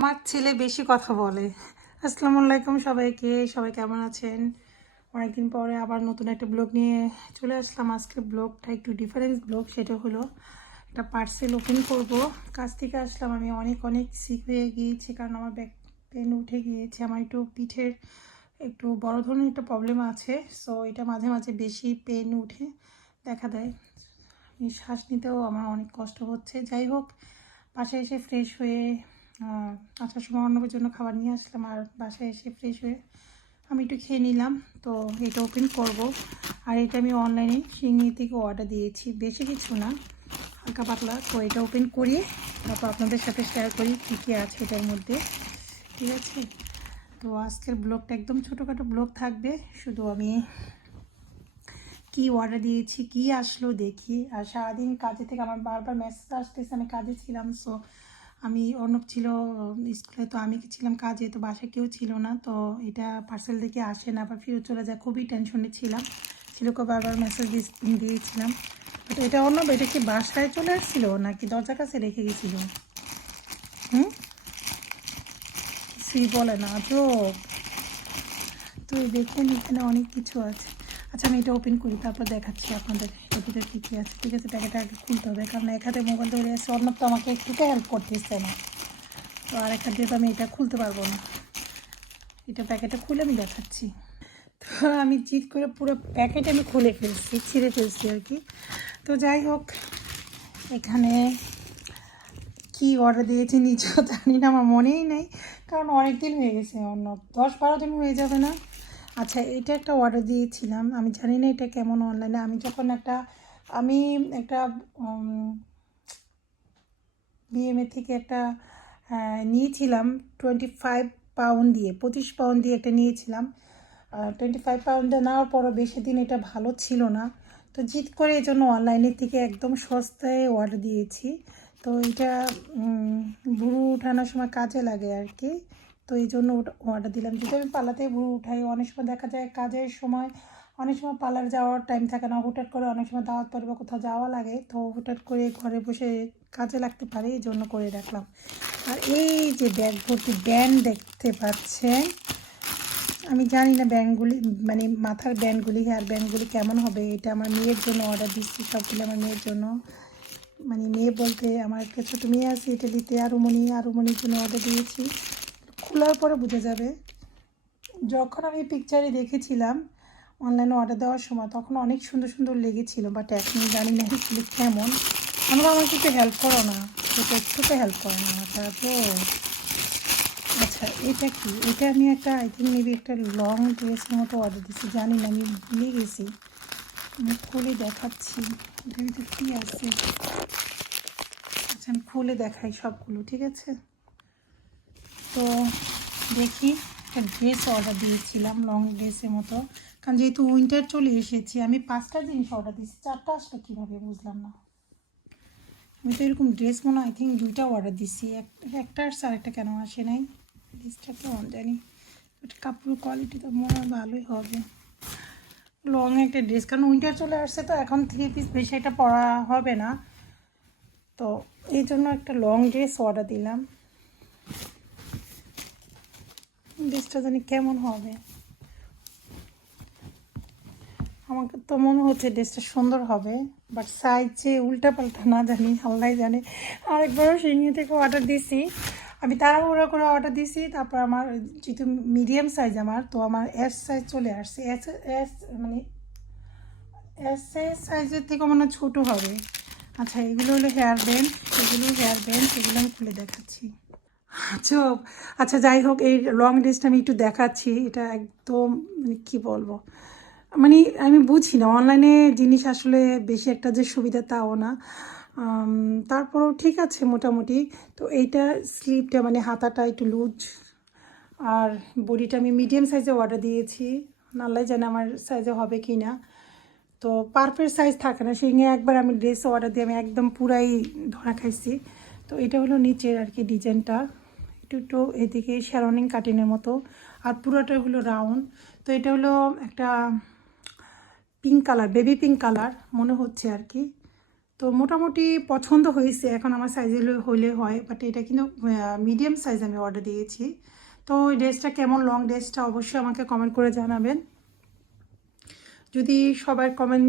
আমার ছেলে বেশি কথা বলে। আসসালামু আলাইকুম সবাইকে, সবাই কেমন আছেন? অনেকদিন পরে আবার নতুন একটা ব্লগ নিয়ে চলে আসলাম। আজকের ব্লগটা একটু ডিফারেন্স ব্লগ, সেটা হলো একটা পার্সেল ওপেন করব। কাজ থেকে আসলাম, আমি অনেক অনেক সিক হয়ে গিয়েছি, কারণ আমার ব্যাক পেন উঠে গিয়েছে। আমার একটু পিঠের একটু বড় ধরনের একটা প্রবলেম আছে সো এটা মাঝে মাঝে বেশি পেন উঠে দেখা দেয়। আমি শ্বাস নিতেও আমার অনেক কষ্ট হচ্ছে। যাই হোক পাশে এসে ফ্রেশ হয়ে আসার সময় অন্যদের জন্য খাবার নিয়ে আসলাম আর বাসায় এসে ফ্রেশ হয়ে আমি একটু খেয়ে নিলাম। তো এটা ওপেন করব। আর এটা আমি অনলাইনে সিঙ্গি থেকে অর্ডার দিয়েছি। বেশি কিছু না, হালকা পাতলা। তো এটা ওপেন করি তারপর আপনাদের সাথে শেয়ার করি কী কী আছে এটার মধ্যে। ঠিক আছে? তো আজকের ব্লগটা একদম ছোটোখাটো ব্লগ থাকবে। শুধু আমি কি অর্ডার দিয়েছি, কি আসলো দেখি। আর সারাদিন কাজে থেকে আমার বারবার মেসেজ আসতেছে, আমি কাজে ছিলাম সো আমি অর্ণব ছিল স্কুলে, তো আমি ছিলাম কাজে তো বাসায় কেউ ছিল না, তো এটা পার্সেল দেখে আসে না আবার ফিরে চলে যায়, খুবই টেনশনে ছিলাম। ছিলকে বারবার মেসেজ দিয়েছিলাম। তো এটা অর্ণব, এটা কি বাসায় চলে আসছিল নাকি দরজার কাছে রেখে গেছিল? হুম? কিছুই বলে না তো এই দেখুন এখানে অনেক কিছু আছে। আচ্ছা আমি এটা ওপেন করি, তারপর দেখাচ্ছি আপনাদের এর ভিতরে কী কী আছে। ঠিক আছে প্যাকেটটা আগে খুলতে হবে, কারণ এক হাতে মোবাইল ধরে আছে অন্য তো আমাকে একটুকে হেল্প করতেছে না। তো আর একটা দিয়ে তো আমি এটা খুলতে পারব না। এটা প্যাকেটটা খুলে আমি দেখাচ্ছি। তো আমি জিদ করে পুরো প্যাকেট আমি খুলে ফেলছি, ছিঁড়ে ফেলছি আর কি। তো যাই হোক, এখানে কি অর্ডার দিয়েছি নিজেও জানি না, আমার মনেই নেই, কারণ অনেক দিন হয়ে গেছে অন্য দশ বারো দিন হয়ে যাবে না? আচ্ছা এটা একটা অর্ডার দিয়েছিলাম। আমি জানি না এটা কেমন অনলাইনে আমি যখন একটা, আমি একটা বিএমএ থেকে একটা নিয়েছিলাম টোয়েন্টি ফাইভ পাউন্ড দিয়ে, পঁচিশ পাউন্ড দিয়ে একটা নিয়েছিলাম। টোয়েন্টি ফাইভ পাউন্ডে নেওয়ার পরও বেশি দিন এটা ভালো ছিল না। তো জিত করে এই জন্য অনলাইনের থেকে একদম সস্তায় অর্ডার দিয়েছি। তো এটা ভুরু উঠানোর সময় কাজে লাগে আর কি। তো এই জন্য অর্ডার দিলাম। যদি আমি পালাতে ভুরু উঠাই, অনেক সময় দেখা যায় কাজের সময় অনেক সময় পার্লার যাওয়ার টাইম থাকে না। হুটহাট করে অনেক সময় দাওয়াত পরে বা কোথাও যাওয়া লাগে, তো হুটহাট করে ঘরে বসে কাজে লাগতে পারে, এই জন্য করে রাখলাম। আর এই যে ব্যাগ ভর্তি ব্যান্ড দেখতে পাচ্ছেন, আমি জানি না ব্যান্ডগুলি মানে মাথার ব্যান্ডগুলি হেয়ার ব্যান্ডগুলি কেমন হবে, এটা আমার মেয়ের জন্য অর্ডার দিচ্ছি, সবগুলো আমার মেয়ের জন্য। মানে মেয়ে বলতে আমার একটা ছোটো মেয়ে আছে ইটালিতে আরুমণি আরুমণির জন্য অর্ডার দিয়েছি। খোলার পরে বোঝা যাবে, যখন আমি পিকচারে দেখেছিলাম অনলাইনে অর্ডার দেওয়ার সময়, তখন অনেক সুন্দর সুন্দর লেগেছিল বাট এখন জানি না এগুলি কেমন। আমরা আমাকে একটু হেল্প করো না এটা একটুকে হেল্প করো না, তারপর আচ্ছা এটা কি? এটা আমি একটা আই থিঙ্ক মেবি একটা লং ড্রেসের মতো অর্ডার দিচ্ছি জানি না, আমি ভুলে গেছি। আমি খুলে দেখাচ্ছি, এটার ভিতরে কী আছে? আচ্ছা আমি খুলে দেখাই সবগুলো, ঠিক আছে? তো দেখি, একটা ড্রেস অর্ডার দিয়েছিলাম লং ড্রেসের মতো। কারণ যেহেতু উইন্টার চলে এসেছি, আমি পাঁচটা জিনিস অর্ডার দিয়েছি, চারটা আসলে কীভাবে বুঝলাম না। আমি তো এরকম ড্রেস মনে আই থিঙ্ক দুইটা অর্ডার দিচ্ছি একটা আর একটা কেন আসে নাই? ড্রেসটা তো জানি। বাট কাপড়ের কোয়ালিটি তো মনে হয় ভালোই হবে। লং একটা ড্রেস কারণ উইন্টার চলে আসছে তো এখন থ্রি পিস বেশি এটা পরা হবে না। তো এই জন্য একটা লং ড্রেস অর্ডার দিলাম। ড্রেসটা জানি কেমন হবে। আমাকে তো মনে হচ্ছে ড্রেসটা সুন্দর হবে বাট সাইজ যে উল্টা পাল্টা না জানি আল্লাহ জানে। আরেকবারও সিঙ্গি থেকে অর্ডার দিছি। আমি তাড়াহুড়ো করে অর্ডার দিছি, তারপর আমার যেহেতু মিডিয়াম সাইজ আমার, তো আমার এস সাইজ চলে আসছে। এস এস মানে এস সাইজের থেকে মনে ছোটো হবে। আচ্ছা এগুলো হলো হেয়ার ব্যান্ড এগুলো হেয়ার ব্যান্ড এগুলো আমি খুলে দেখাচ্ছি। চোখ আচ্ছা যাই হোক, এই লং ড্রেসটা আমি একটু দেখাচ্ছি। এটা একদম মানে কী বলব? মানে আমি বুঝি না অনলাইনে জিনিস আসলে বেশি একটা যে সুবিধা তাও না। তারপরেও ঠিক আছে মোটামুটি। তো এইটা স্লিপটা মানে হাতাটা একটু লুজ আর বডিটা আমি মিডিয়াম সাইজে অর্ডার দিয়েছি। নাল্লাই জানে আমার সাইজে হবে কি না তো পারফেক্ট সাইজ থাকে না, সেই নিয়ে একবার আমি ড্রেস অর্ডার দিয়ে আমি একদম পুরাই ধরা খাইছি। তো এটা হলো নিচের আর কি ডিজাইনটা। একটু একটু এদিকে শ্যারনিং কাটিনের মতো। আর পুরোটা হলো রাউন্ড তো এটা হলো একটা pink colour baby pink colour মনে হচ্ছে আর কি। তো মোটামুটি পছন্দ হয়েছে। এখন আমার সাইজে হলে হয় বাট এটা কিন্তু মিডিয়াম সাইজ আমি অর্ডার দিয়েছি। তো ওই ড্রেসটা কেমন? লং ড্রেসটা অবশ্যই আমাকে কমেন্ট করে জানাবেন। যদি সবার কমেন্ট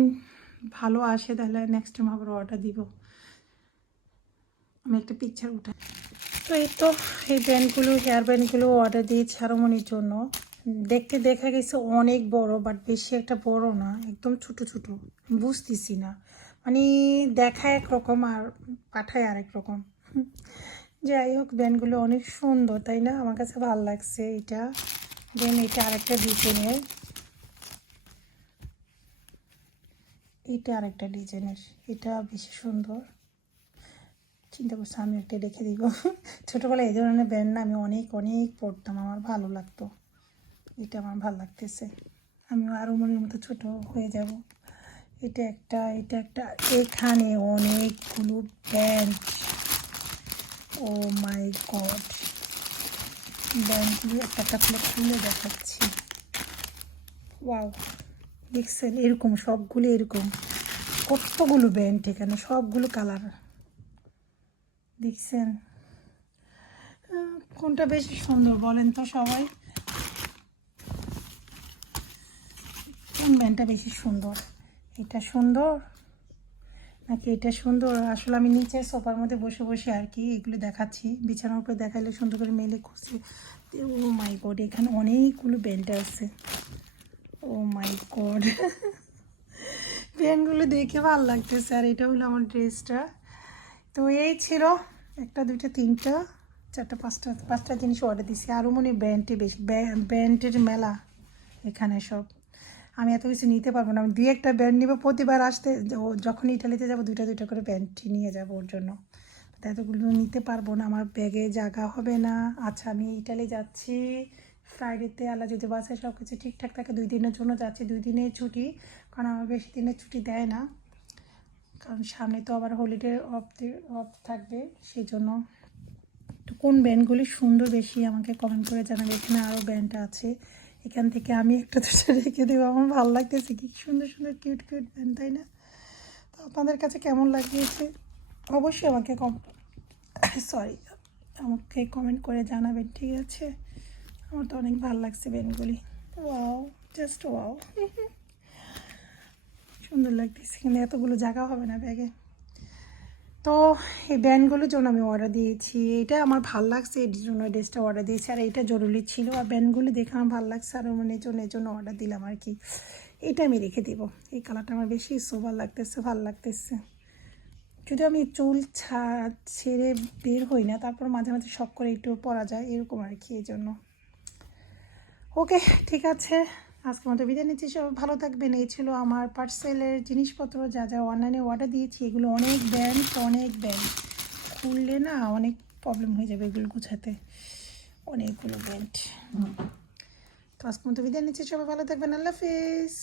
ভালো আসে, তাহলে নেক্সট টাইম আবার অর্ডার দিব। আমি একটা পিকচার উঠাই। তো এই তো, এই ব্যান্ডগুলো হেয়ার ব্যান্ডগুলো অর্ডার দিয়েছি হারমোনির জন্য। দেখতে দেখা গেছে অনেক বড় বাট বেশি একটা বড় না, একদম ছোট ছোট। বুঝতেছি না। মানে দেখায় একরকম আর পাঠায় আরেক রকম। যাই হোক ব্যান্ডগুলো অনেক সুন্দর, তাই না? আমার কাছে ভালো লাগছে এটা। দেন এটা আরেকটা ডিজাইনের এটা আরেকটা ডিজাইনের এটা বেশি সুন্দর। চিন্তা করছি, আমি একটা রেখে দিব। ছোটোবেলায় এই ধরনের ব্যান্ড না, আমি অনেক অনেক পড়তাম, আমার ভালো লাগতো। এটা আমার ভালো লাগতেছে। আমি আরও মনের মতো ছোট হয়ে যাব। এটা একটা এটা একটা, এখানে অনেকগুলো ব্যান্ড ও মাই গড ব্যান্ডগুলো একটা একটা করে খুলে দেখাচ্ছি। ওয়াও দেখছেন? এরকম, সবগুলো এরকম। কতগুলো ব্যান্ড এখানে? সবগুলো কালার দেখছেন? কোনটা বেশি সুন্দর বলেন তো সবাই? কোন ব্যান্ডটা বেশি সুন্দর? এটা সুন্দর? নাকি এটা সুন্দর? আসলে আমি নিচে সোফার মধ্যে বসে বসে আর কি এগুলো দেখাচ্ছি। বিছানার উপরে দেখাইলে সুন্দর করে মেলে খুশি ও মাই গড, এখানে অনেকগুলো ব্যান্ড আছে। Oh my God. ব্যান্ডগুলো দেখে ভালো লাগতেছে। আর এটা হলো আমার ড্রেসটা। তো এই ছিল একটা, দুইটা, তিনটা, চারটা, পাঁচটা পাঁচটা জিনিস অর্ডার দিছি। আরও মনে ব্র্যান্ডে বেশি ব্র্যান্ডের মেলা এখানে সব। আমি এত কিছু নিতে পারব না। আমি দুই একটা ব্যান্ড নিবো, প্রতিবার আসতে যখন ইটালিতে যাব, দুইটা দুইটা করে ব্যান্ডটি নিয়ে যাব ওর জন্য। এতগুলো নিতে পারব না, আমার ব্যাগে জায়গা হবে না। আচ্ছা আমি ইটালি যাচ্ছি। ফ্রাইডেতে আল্লাহ যদি বাসে সব কিছু ঠিকঠাক থাকে, দুই দিনের জন্য যাচ্ছি। দুই দিনের ছুটি, কারণ আমার বেশি দিনের ছুটি দেয় না। কারণ সামনে তো আবার হলিডে অফ অফ থাকবে সেই জন্য তো কোন ব্যান্ডগুলি সুন্দর বেশি আমাকে কমেন্ট করে জানাবে, এখানে আরও ব্যান্ড আছে। এখান থেকে আমি একটা দুটো রেখে দেবো, আমার ভালো লাগতেছে কি সুন্দর সুন্দর কিউট কিউট ব্যান্ড তাই না? তো আপনাদের কাছে কেমন লাগিয়েছে? অবশ্যই আমাকে কম সরি আমাকে কমেন্ট করে জানাবেন, ঠিক আছে? আমার তো অনেক ভালো লাগছে ব্যান্ডগুলি ওয়াও জাস্ট ওয়াও সুন্দর লাগতেছে। কিন্তু এতগুলো জায়গা হবে না ব্যাগে। তো এই ব্যান্ডগুলোর জন্য আমি অর্ডার দিয়েছি। এটা আমার ভালো লাগছে, এর জন্য ড্রেসটা অর্ডার দিয়েছি। আর এটা জরুরি ছিল, আর ব্যান্ডগুলো দেখে আমার ভালো লাগছে, আর মনে জন্য এর জন্য অর্ডার দিলাম আর কি। এটা আমি রেখে দেবো। এই কালারটা আমার বেশি সোভার লাগতেছে, ভালো লাগতেছে। যদি আমি চুল ছেড়ে বের হই না, তারপর মাঝে মাঝে শখ করে একটু পরা যায়, এরকম আর কি এই জন্য। ওকে ঠিক আছে। আজকের মতো বিদায় নিচ্ছি, সব ভালো থাকবেন। এই ছিল আমার পার্সেলের জিনিসপত্র, যা যা অনলাইনে অর্ডার দিয়েছি, এগুলো অনেক ব্যান্ড অনেক ব্যান্ড খুললে না অনেক প্রবলেম হয়ে যাবে এগুলো গুছাতে। অনেকগুলো ব্যান্ড তো আজকের মতো বিদায় নিচ্ছি, সবাই ভালো থাকবেন, আল্লাহ হাফিজ।